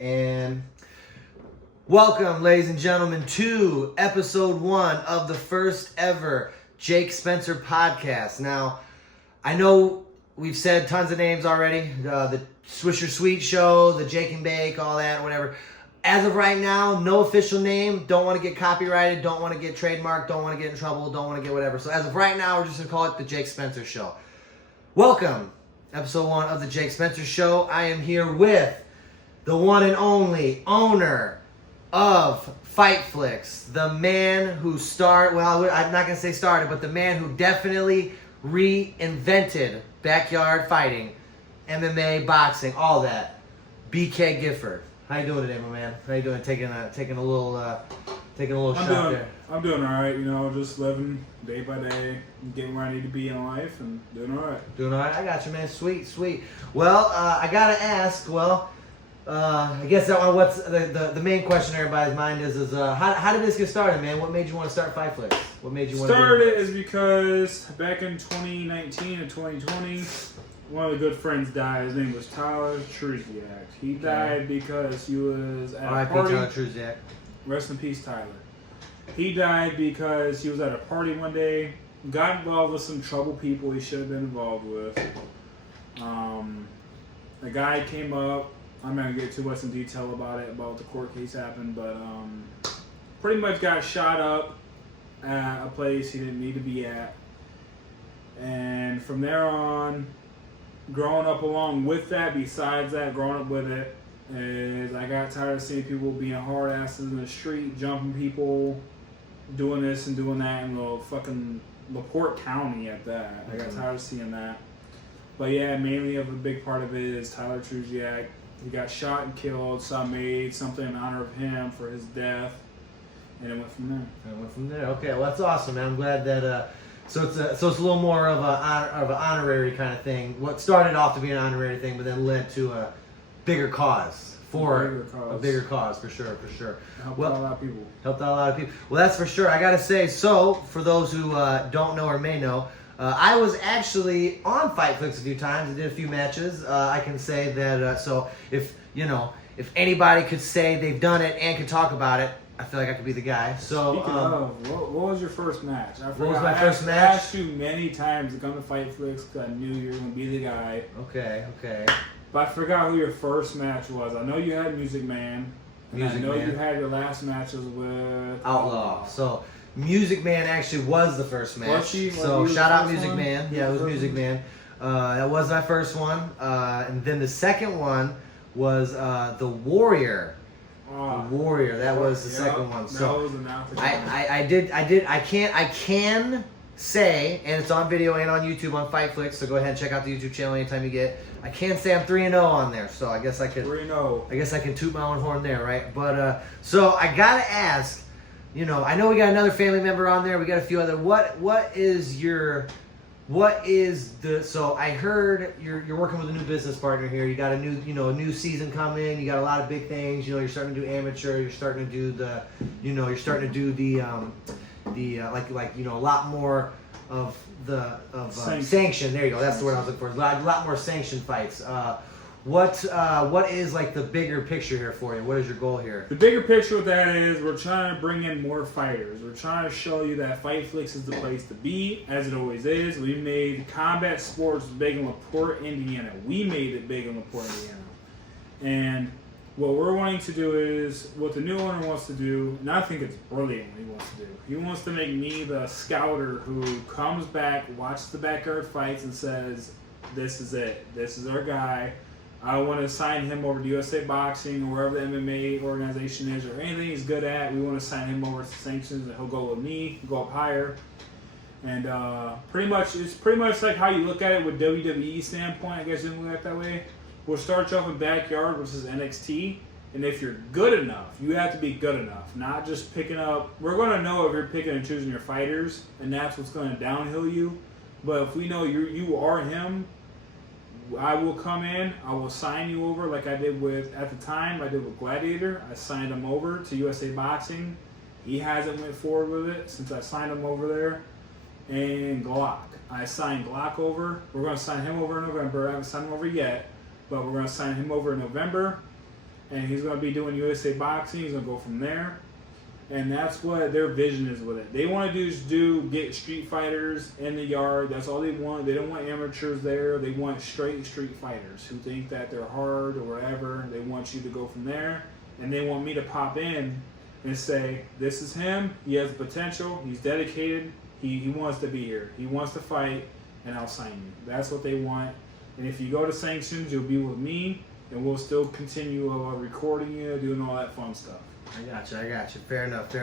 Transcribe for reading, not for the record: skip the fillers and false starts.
And welcome, ladies and gentlemen, to episode 1 of the first ever Jake Spencer podcast. Now, I know we've said tons of names already, the Swissher Sweet Show, the Jake and Bake, all that, whatever. As of right now, no official name. Don't want to get copyrighted, don't want to get trademarked, don't want to get in trouble, don't want to get whatever. So as of right now, we're just going to call it the Jake Spencer Show. Welcome, episode 1 of the Jake Spencer Show. I am here with the one and only owner of Fightflix, the man who I'm not going to say started, but the man who definitely reinvented backyard fighting, MMA, boxing, all that. BK Gifford. How you doing today, my man? How you doing? Taking a little shot there. I'm doing all right. You know, just living day by day, getting where I need to be in life, and doing all right. Doing all right. I got you, man. Sweet. Well, I gotta ask. I guess what's the main question in everybody's mind is how did this get started, man? What made you want to start Fightflix? What made you want to start it is because back in 2019 and 2020, one of the good friends died. His name was Tyler Truziak. He died because he was at a party. Tyler Truziak. Rest in peace, Tyler. He died because he was at a party one day, got involved with some trouble people he should have been involved with. The guy came up. I'm not going to get too much in detail about the court case happened, but pretty much got shot up at a place he didn't need to be at. And from there on, growing up along with that, besides that, growing up with it, is I got tired of seeing people being hard asses in the street, jumping people, doing this and doing that in the fucking LaPorte County at that. I got tired of seeing that. But yeah, mainly of a big part of it is Tyler Truziak. He got shot and killed, so I made something in honor of him for his death, and it went from there. Okay, well that's awesome, man. I'm glad that. So it's a little more of an honorary kind of thing. What started off to be an honorary thing, but then led to a bigger cause a bigger cause for sure. Helped out a lot of people. Well, that's for sure. I gotta say. So for those who don't know or may know. I was actually on Fightflix a few times. I did a few matches. I can say that. So if anybody could say they've done it and could talk about it, I feel like I could be the guy. So speaking of, what was your first match? What was my first match? I asked you many times to come to Fightflix because I knew you were going to be the guy. Okay. But I forgot who your first match was. I know you had Music Man. You had your last matches with Outlaw. So. Music Man actually was the first match. So shout out Music Man. Yeah, it was Music Man. That was my first one. And then the second one was the Warrior. The Warrior. That was the second one. So I can say, and it's on video and on YouTube on Fightflix, so go ahead and check out the YouTube channel anytime you get. I can say I'm 3-0 on there, so I guess I could 3-0. I guess I can toot my own horn there, right? But so I gotta ask. I know we got another family member on there. We got a few other. So I heard you're working with a new business partner here. You got a new season coming. You got a lot of big things. You're starting to do amateur. You're starting to do a lot more of sanction. There you go. That's the word I was looking for. A lot more sanctioned fights. What is the bigger picture here for you? What is your goal here? The bigger picture with that is we're trying to bring in more fighters. We're trying to show you that Fightflix is the place to be, as it always is. We made combat sports big in LaPorte, Indiana. We made it big in LaPorte, Indiana. And what we're wanting to do is, what the new owner wants to do, and I think it's brilliant what he wants to do. He wants to make me the scouter who comes back, watches the backyard fights, and says, this is it. This is our guy. I want to sign him over to USA Boxing or wherever the MMA organization is or anything he's good at. We want to sign him over to sanctions and he'll go with me, go up higher. And it's pretty much like how you look at it with WWE standpoint. I guess you can look at it that way. We'll start you off in backyard, which is NXT. And if you're good enough, you have to be good enough. Not just picking up. We're going to know if you're picking and choosing your fighters, and that's what's going to downhill you. But if we know you are him, I will come in, I will sign you over like I did with Gladiator. I signed him over to USA Boxing. He hasn't went forward with it since I signed him over there. And Glock. I signed Glock over. We're going to sign him over in November. I haven't signed him over yet, but we're going to sign him over in November. and he's going to be doing USA Boxing. He's going to go from there. And that's what their vision is with it. They want to get street fighters in the yard. That's all they want. They don't want amateurs there. They want straight street fighters who think that they're hard or whatever. They want you to go from there. And they want me to pop in and say, this is him. He has potential. He's dedicated. He wants to be here. He wants to fight, and I'll sign you. That's what they want. And if you go to sanctions, you'll be with me, and we'll still continue recording you, doing all that fun stuff. I got you. Fair enough.